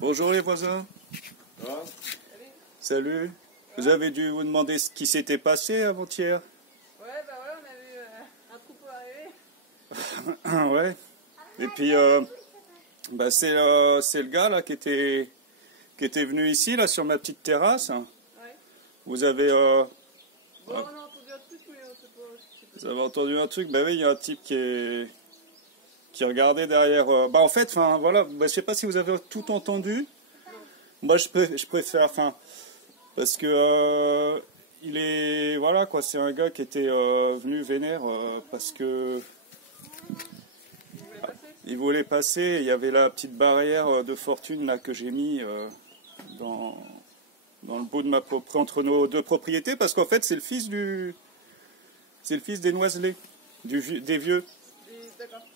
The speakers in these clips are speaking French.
Bonjour les voisins. Ça va? Salut. Vous avez dû vous demander ce qui s'était passé avant-hier. Ouais, bah ouais, on a vu un troupeau arriver. Ouais. Et puis, bah c'est le gars là qui était venu ici là sur ma petite terrasse. Ouais. Vous avez Bon, on a entendu un truc, mais on sait pas. Je sais vous avez entendu un truc. Bah oui, il y a un type qui regardait derrière. Bah en fait, enfin voilà. Bah, je sais pas si vous avez tout entendu. Moi, je préfère, enfin, parce que il est, voilà quoi, c'est un gars qui était venu vénère parce que il voulait passer. Il y avait la petite barrière de fortune là que j'ai mis dans le bout de entre nos deux propriétés, parce qu'en fait c'est le fils des Noiselets, des vieux. D'accord.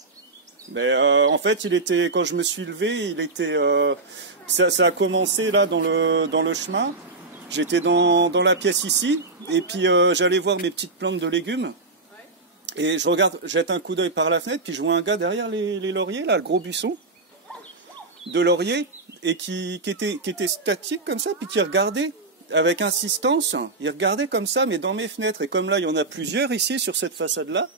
Mais en fait, il était, quand je me suis levé, il était, ça a commencé là dans le chemin. J'étais dans la pièce ici, et puis j'allais voir mes petites plantes de légumes. Et je regarde, jette un coup d'œil par la fenêtre, puis je vois un gars derrière les lauriers, là, le gros buisson de laurier, et qui était statique comme ça, puis qui regardait avec insistance. Il regardait comme ça, mais dans mes fenêtres. Et comme là, il y en a plusieurs ici sur cette façade-là,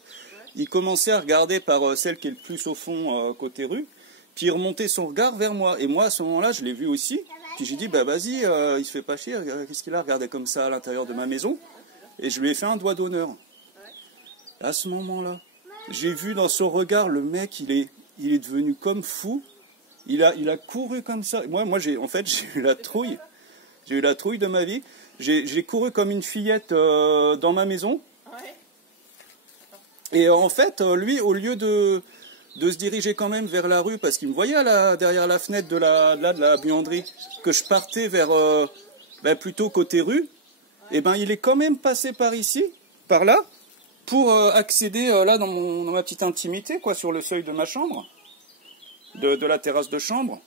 il commençait à regarder par celle qui est le plus au fond, côté rue, puis il remontait son regard vers moi. Et moi, à ce moment-là, je l'ai vu aussi. Puis j'ai dit, bah vas-y, il se fait pas chier, qu'est-ce qu'il a regardé comme ça à l'intérieur de ma maison. Et je lui ai fait un doigt d'honneur. À ce moment-là, j'ai vu dans son regard, le mec, il est devenu comme fou. Il a couru comme ça. Moi en fait, j'ai eu la trouille. J'ai eu la trouille de ma vie. J'ai couru comme une fillette dans ma maison. Et en fait, lui, au lieu de se diriger quand même vers la rue, parce qu'il me voyait derrière la fenêtre de la buanderie, que je partais vers plutôt côté rue, et ben il est quand même passé par ici, par là, pour accéder là dans ma petite intimité, quoi, sur le seuil de ma chambre, de la terrasse de chambre.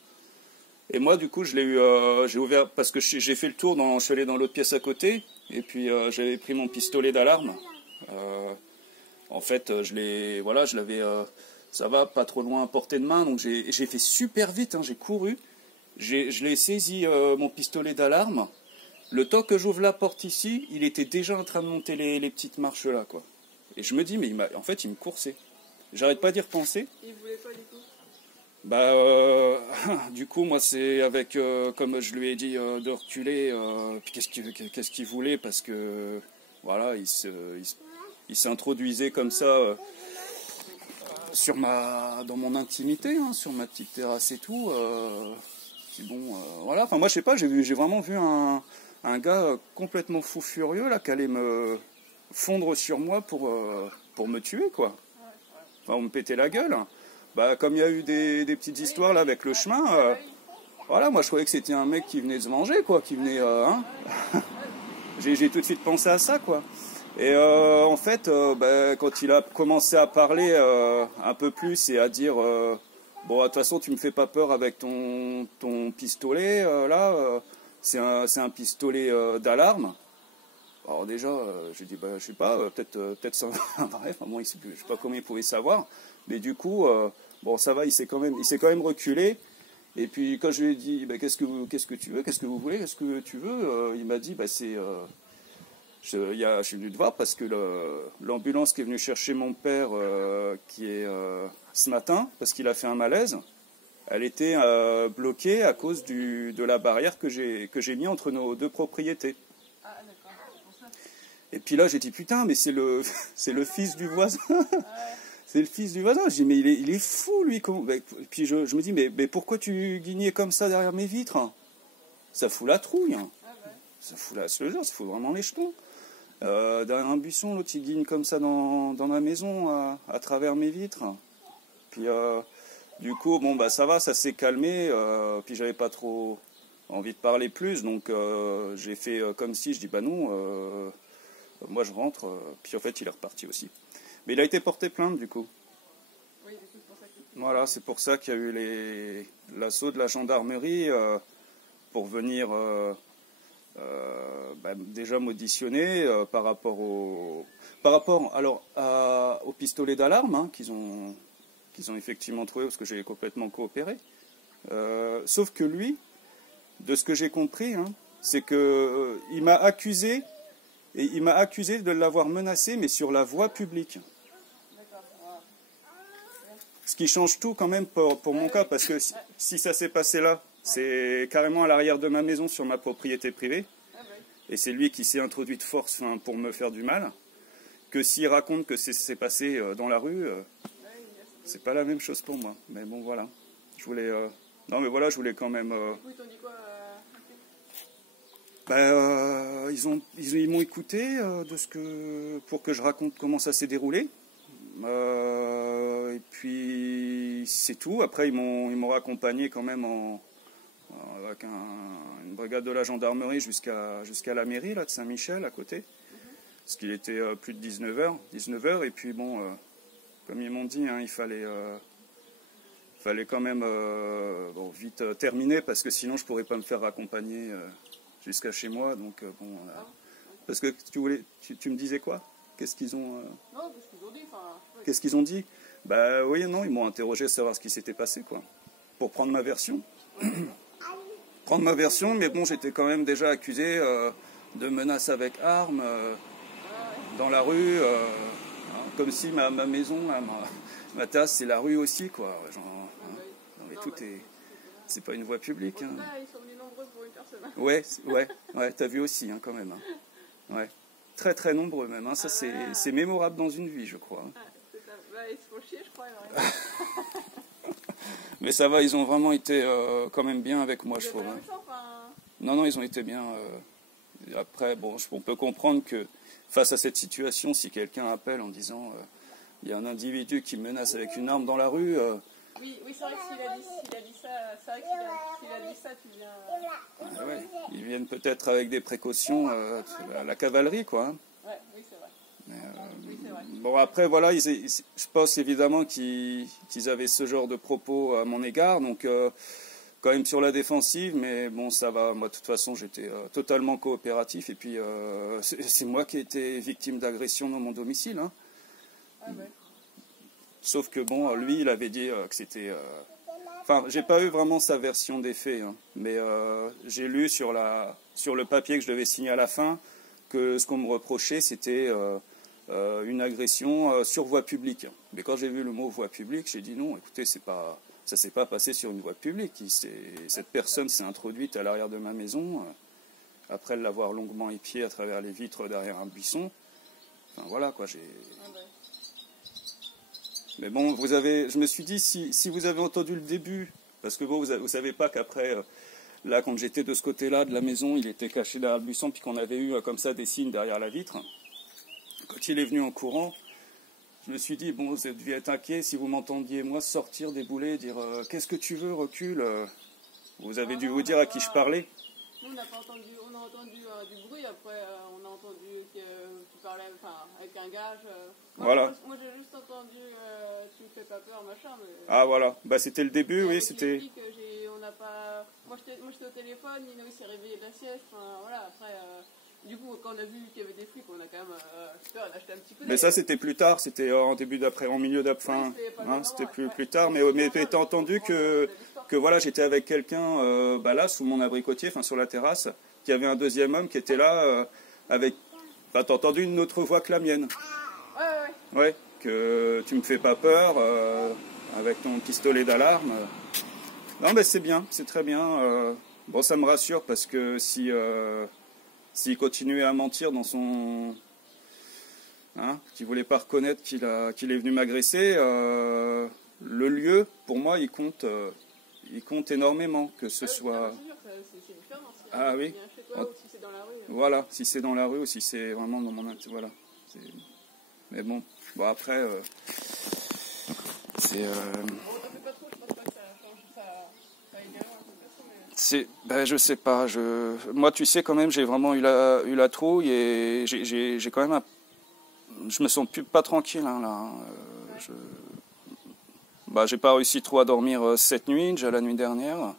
Et moi, du coup, j'ai ouvert, parce que j'ai fait le tour, je suis allé dans l'autre pièce à côté, et puis j'avais pris mon pistolet d'alarme. En fait, je l'avais, ça va, pas trop loin à portée de main, donc j'ai fait super vite, hein, j'ai couru, je l'ai saisi, mon pistolet d'alarme. Le temps que j'ouvre la porte ici, il était déjà en train de monter les petites marches là, quoi. Et je me dis, mais en fait, il me coursait. J'arrête pas d'y repenser. Il voulait pas, du coup. Bah, du coup, moi, c'est avec, comme je lui ai dit, de reculer. Puis qu'est-ce qu'il voulait, parce que, voilà, il s'introduisait comme ça dans mon intimité, hein, sur ma petite terrasse et tout. Puis bon, voilà. Enfin, moi, je sais pas, j'ai vraiment vu un gars complètement fou furieux là, qui allait me fondre sur moi pour me tuer, quoi. Enfin, on me pétait la gueule. Bah, comme il y a eu des petites histoires là avec le chemin, voilà, moi je croyais que c'était un mec qui venait de se venger, quoi, qui venait, hein. J'ai tout de suite pensé à ça, quoi. Et en fait, quand il a commencé à parler un peu plus et à dire, bon, de toute façon, tu me fais pas peur avec ton pistolet, là, c'est un pistolet d'alarme. Alors déjà, j'ai dit, bah, je sais pas, peut-être ça. Bref, moi, je sais pas comment il pouvait savoir, mais du coup, bon, ça va, il s'est quand même reculé. Et puis quand je lui ai dit, bah, qu'est-ce que tu veux, qu'est-ce que vous voulez, qu'est-ce que tu veux, il m'a dit, bah, je suis venu te voir parce que l'ambulance qui est venue chercher mon père, qui est ce matin, parce qu'il a fait un malaise, elle était bloquée à cause de la barrière que j'ai mis entre nos deux propriétés. Ah, d'accord. Et puis là, j'ai dit, putain, mais c'est le fils du voisin. C'est le fils du voisin. Je dis, mais il est fou, lui. Et puis je me dis, mais pourquoi tu guignais comme ça derrière mes vitres? Ça fout la trouille. Ça fout ça fout vraiment les jetons. Derrière un buisson, l'autre, il guigne comme ça dans ma maison, à travers mes vitres. Puis du coup, bon, bah ça va, ça s'est calmé. Puis j'avais pas trop envie de parler plus, donc j'ai fait comme si, je dis, bah non, moi je rentre. Puis en fait, il est reparti aussi. Mais il a été porté plainte, du coup. Oui, c'est pour ça qu'il... Voilà, c'est pour ça qu'il y a eu l'assaut de la gendarmerie pour venir déjà m'auditionner par rapport au pistolet d'alarme, hein, qu'ils ont effectivement trouvé, parce que j'ai complètement coopéré. Sauf que lui, de ce que j'ai compris, hein, c'est que il m'a accusé, et il m'a accusé de l'avoir menacé, mais sur la voie publique. D'accord. Voilà. Ce qui change tout quand même pour mon cas, parce que si ça s'est passé là, c'est carrément à l'arrière de ma maison, sur ma propriété privée, et c'est lui qui s'est introduit de force pour me faire du mal, que s'il raconte que c'est passé dans la rue, c'est pas la même chose pour moi. Mais bon, voilà. Je voulais... Non, mais voilà, je voulais quand même... Du coup, ils t'ont dit quoi ils m'ont écouté pour que je raconte comment ça s'est déroulé. Et puis c'est tout. Après ils m'ont accompagné quand même avec une brigade de la gendarmerie jusqu'à la mairie là, de Saint-Michel à côté. Parce qu'il était plus de 19h. Et puis bon, comme ils m'ont dit, hein, il fallait quand même vite terminer, parce que sinon je pourrais pas me faire raccompagner jusqu'à chez moi. Donc parce que tu me disais quoi? Qu'est-ce qu'ils ont Non, qu'est-ce qu'ils ont dit, Qu'est-ce qu'ils ont dit? Bah oui, non, ils m'ont interrogé à savoir ce qui s'était passé, quoi, pour prendre ma version. Prendre ma version, mais bon, j'étais quand même déjà accusé de menaces avec armes dans la rue, comme si ma maison, ma tasse, c'est la rue aussi, quoi. Genre, non, mais tout est... C'est pas une voie publique. Hein. Là, ils sont venus nombreux pour une personne. Ouais, t'as vu aussi, hein, quand même. Hein. Ouais. Très très nombreux même, hein. Ça c'est mémorable dans une vie, je crois. C'est ça. Bah, ils se font chier, je crois. Mais ça va, ils ont vraiment été quand même bien avec moi, je trouve. Hein. Enfin... Non, ils ont été bien. Après, bon, on peut comprendre que face à cette situation, si quelqu'un appelle en disant il y a un individu qui me menace avec une arme dans la rue... Oui, c'est vrai que s'il a dit ça, c'est vrai que s'il a dit ça, tu viens... Ouais, ils viennent peut-être avec des précautions, la cavalerie, quoi. Hein. Ouais, oui, c'est vrai. Oui, c'est vrai. Bon, après, voilà, je pense évidemment qu'ils avaient ce genre de propos à mon égard, donc quand même sur la défensive, mais bon, ça va. Moi, de toute façon, j'étais totalement coopératif, et puis c'est moi qui ai été victime d'agression dans mon domicile. Hein. Ah, ouais. Sauf que bon, lui, il avait dit que c'était... Enfin, j'ai pas eu vraiment sa version des faits, hein, mais j'ai lu sur le papier que je devais signer à la fin que ce qu'on me reprochait, c'était une agression sur voie publique. Mais quand j'ai vu le mot voie publique, j'ai dit non, écoutez, ça s'est pas passé sur une voie publique. Cette personne s'est introduite à l'arrière de ma maison, après l'avoir longuement épiée à travers les vitres derrière un buisson. Enfin voilà, quoi, j'ai... Mais bon, je me suis dit, si vous avez entendu le début, parce que vous ne savez pas qu'après, là, quand j'étais de ce côté-là de la maison, il était caché derrière le buisson, puis qu'on avait eu comme ça des signes derrière la vitre. Quand il est venu en courant, je me suis dit, bon, vous deviez être inquiet si vous m'entendiez, moi, sortir, débouler, dire qu'est-ce que tu veux, recule. Vous avez dû vous dire à qui je parlais. Nous, on n'a pas entendu, on a entendu du bruit, après on a entendu que tu parlais avec un gage. Voilà. Moi j'ai juste entendu tu me fais pas peur, machin. Mais, ah voilà, bah, c'était le début, oui, c'était... On n'a pas... Moi j'étais au téléphone, Nino il s'est réveillé de la sieste, voilà, après... Du coup, quand on a vu qu'il y avait des flics, on a quand même on a acheté un petit coup d'œil. Mais ça, c'était plus tard, c'était en milieu d'après, c'était plus tard. Mais t'as entendu que voilà, j'étais avec quelqu'un là, sous mon abricotier, sur la terrasse, qu'il y avait un deuxième homme qui était là avec... Enfin, t'as entendu une autre voix que la mienne. Ouais, que tu me fais pas peur avec ton pistolet d'alarme. Non, mais c'est bien, c'est très bien. Bon, ça me rassure parce que s'il continuait à mentir dans son... qu'il ne voulait pas reconnaître qu'il est venu m'agresser, le lieu, pour moi, il compte énormément, que ce soit... C'est différent. Ah oui. Chez toi, ou si c'est dans la rue. Voilà, si c'est dans la rue ou si c'est vraiment dans mon... Voilà. Mais bon, après... c'est... je sais pas. Moi, tu sais, quand même, j'ai vraiment eu la trouille et j'ai quand même je me sens pas tranquille hein, là. J'ai pas réussi trop à dormir cette nuit, déjà la nuit dernière.